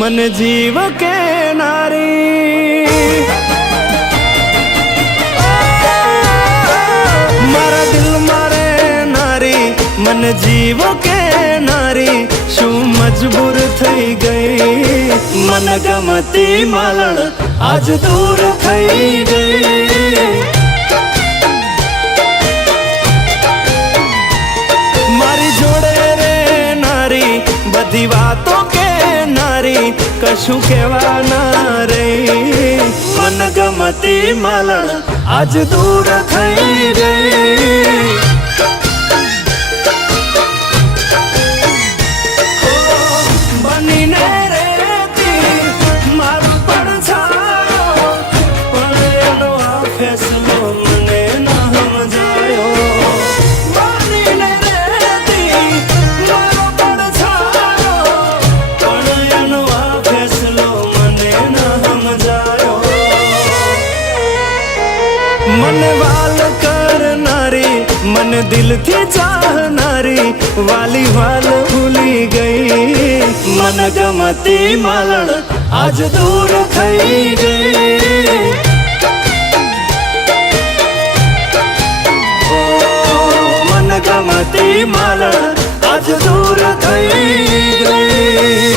मन जीव के नारी मारा दिल मारे नारी मन जीव के नारी शू मजबूर थई गई मन गमती मालण आज दूर थई गई मारी जोड़े रे नारी बधी वातों के नारी कशु केवा ना रे मन गमती मालण आज दूर थई गई बनी ने रेती मारू पड़ छायो पण एनो आ फैसलो मने ना समझायो बनी ने रेती मारू पड़ छायो पण एनो आ फैसलो मने ना समझायो मन वाल करनारी मन दिल थी चाहनारी वाली वाल भूली गई मन गमती मालण आज दूर थई गई मन गमती मालण आज दूर थई गई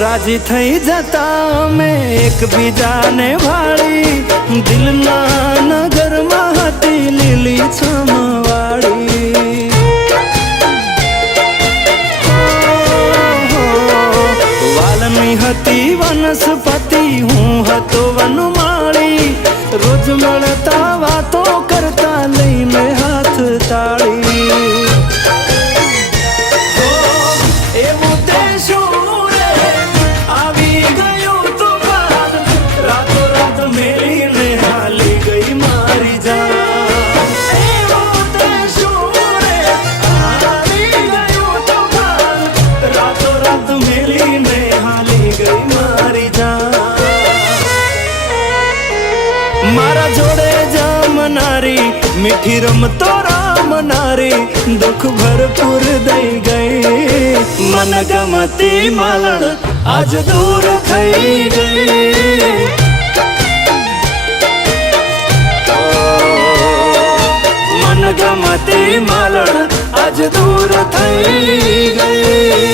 राजी थई जता में एक बीजा ने भाड़ी दिल ना नगर महती लीली छमवाड़ी वालनी हती वनस्पति हूँ हतो वनमाળી रोज મળતા વાતો करता લઈને हाथ ताड़ी मारा जोड़े जामनारी मीठी रमतो रामनारी दुख भरपूर दई गई मन गमती मालण आज दूर थई गई मन गमती मालण आज दूर थई गई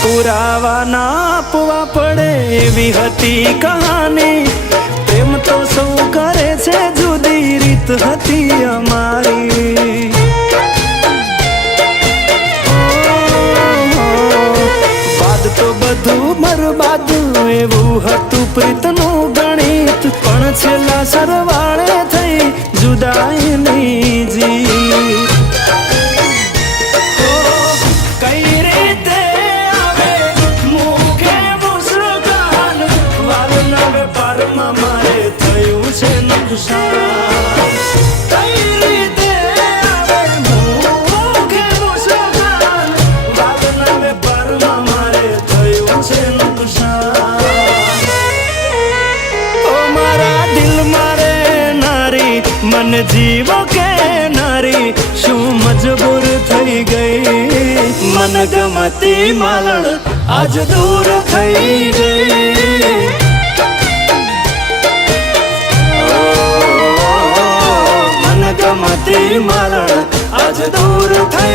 पुरावा ना आपवा पड़े एवी हती कहानी प्रेम तो सौ करे छे जुदी रीत हती अमारी बाद तो बधु बरबाद एवू हतु प्रीतनु गणित पण छेला सरवाळे थई जुदाईनी जीत मन जीव के नारी शू मजबूर थई गई मन गमती मालण आज दूर थई गई मन गमती मालण आज दूर थई